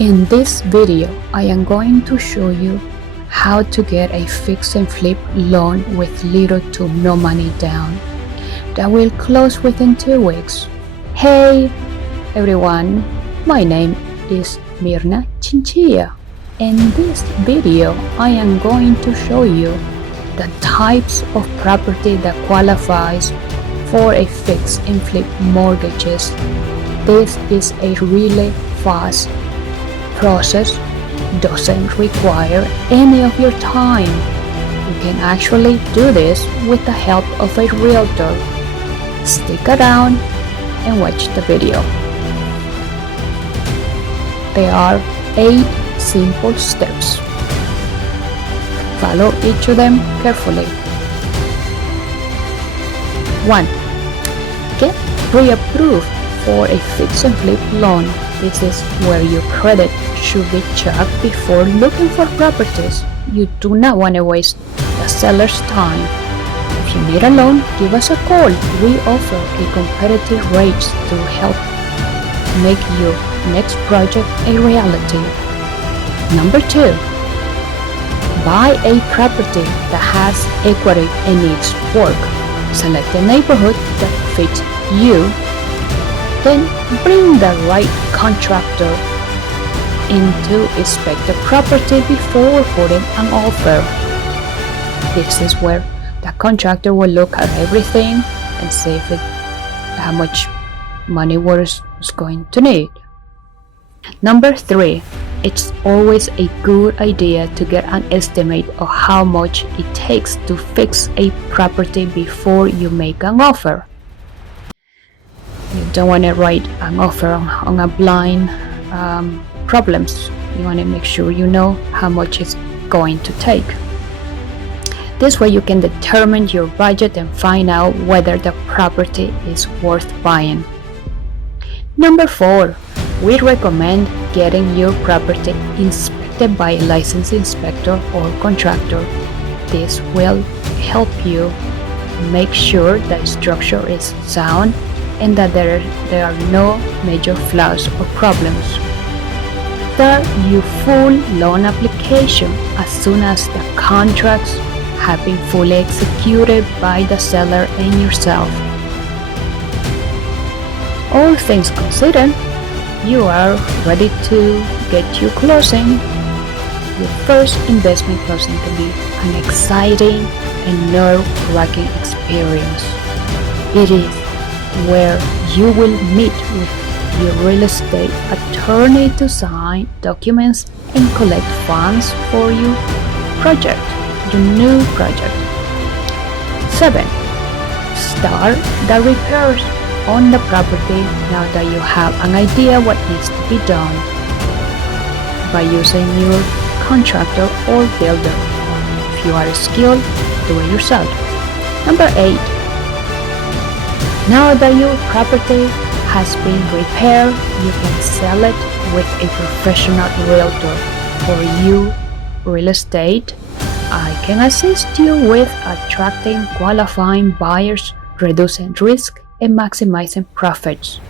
In this video, I am going to show you how to get a fix and flip loan with little to no money down that will close within 2 weeks. Hey everyone, my name is Mirna Chinchilla. In this video, I am going to show you the types of property that qualifies for a fix and flip mortgages. This is a really fast process, doesn't require any of your time. You can actually do this with the help of a realtor. Stick around and watch the video. There are 8 simple steps. Follow each of them carefully. 1. Get pre-approved for a fix and flip loan. This is where your credit should be checked before looking for properties. You do not want to waste the seller's time. If you need a loan, give us a call. We offer a competitive rates to help make your next project a reality. Number 2. Buy a property that has equity and needs work. Select a neighborhood that fits you. Then bring the right contractor in to inspect the property before putting an offer. This is where the contractor will look at everything and see how much money was going to need. Number 3. It's always a good idea to get an estimate of how much it takes to fix a property before you make an offer. You don't want to write an offer on a blind problems. You want to make sure you know how much it's going to take. This way you can determine your budget and find out whether the property is worth buying. Number 4. We recommend getting your property inspected by a licensed inspector or contractor. This will help you make sure that structure is sound and that there are no major flaws or problems. Start your full loan application as soon as the contracts have been fully executed by the seller and yourself. All things considered, you are ready to get your closing. Your first investment closing can be an exciting and nerve-wracking experience. It is where you will meet with your real estate attorney to sign documents and collect funds for your project, your new project. 7. Start the repairs on the property now that you have an idea what needs to be done by using your contractor or builder. If you are skilled, do it yourself. Number 8. Now that your property has been repaired, you can sell it with a professional realtor. For you, real estate, I can assist you with attracting qualifying buyers, reducing risk, and maximizing profits.